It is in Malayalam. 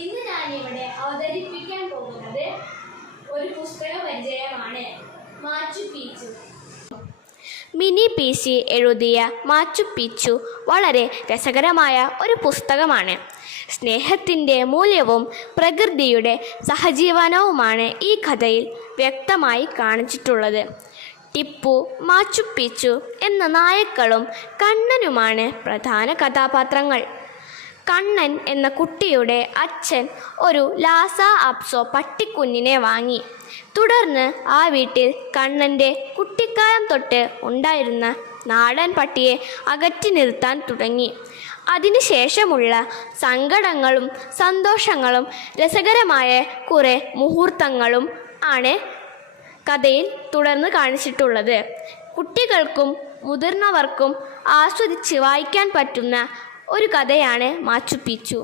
ഇന്ന് ഞാനിവിടെ അവതരിപ്പിക്കാൻ പോകുന്നത് ഒരു പുസ്തക പരിചയമാണ്. മാച്ചു പീച്ചു. മിനി പീസി എഴുതിയ മാച്ചു പീച്ചു വളരെ രസകരമായ ഒരു പുസ്തകമാണ്. സ്നേഹത്തിൻ്റെ മൂല്യവും പ്രകൃതിയുടെ സഹജീവനവുമാണ് ഈ കഥയിൽ വ്യക്തമായി കാണിച്ചിട്ടുള്ളത്. ടിപ്പു, മാച്ചു പീച്ചു എന്ന നായക്കളും കണ്ണനുമാണ് പ്രധാന കഥാപാത്രങ്ങൾ. കണ്ണൻ എന്ന കുട്ടിയുടെ അച്ഛൻ ഒരു ലാസ അപ്സോ പട്ടിക്കുഞ്ഞിനെ വാങ്ങി. തുടർന്ന് ആ വീട്ടിൽ കണ്ണൻ്റെ കുട്ടിക്കാലം തൊട്ട് ഉണ്ടായിരുന്ന നാടൻ പട്ടിയെ അകറ്റി നിർത്താൻ തുടങ്ങി. അതിനുശേഷമുള്ള സങ്കടങ്ങളും സന്തോഷങ്ങളും രസകരമായ കുറേ മുഹൂർത്തങ്ങളും ആണ് കഥയിൽ തുടർന്ന് കാണിച്ചിട്ടുള്ളത്. കുട്ടികൾക്കും മുതിർന്നവർക്കും ആസ്വദിച്ച് വായിക്കാൻ പറ്റുന്ന ഒരു കഥയാണ് മാച്ചു പീച്ചു.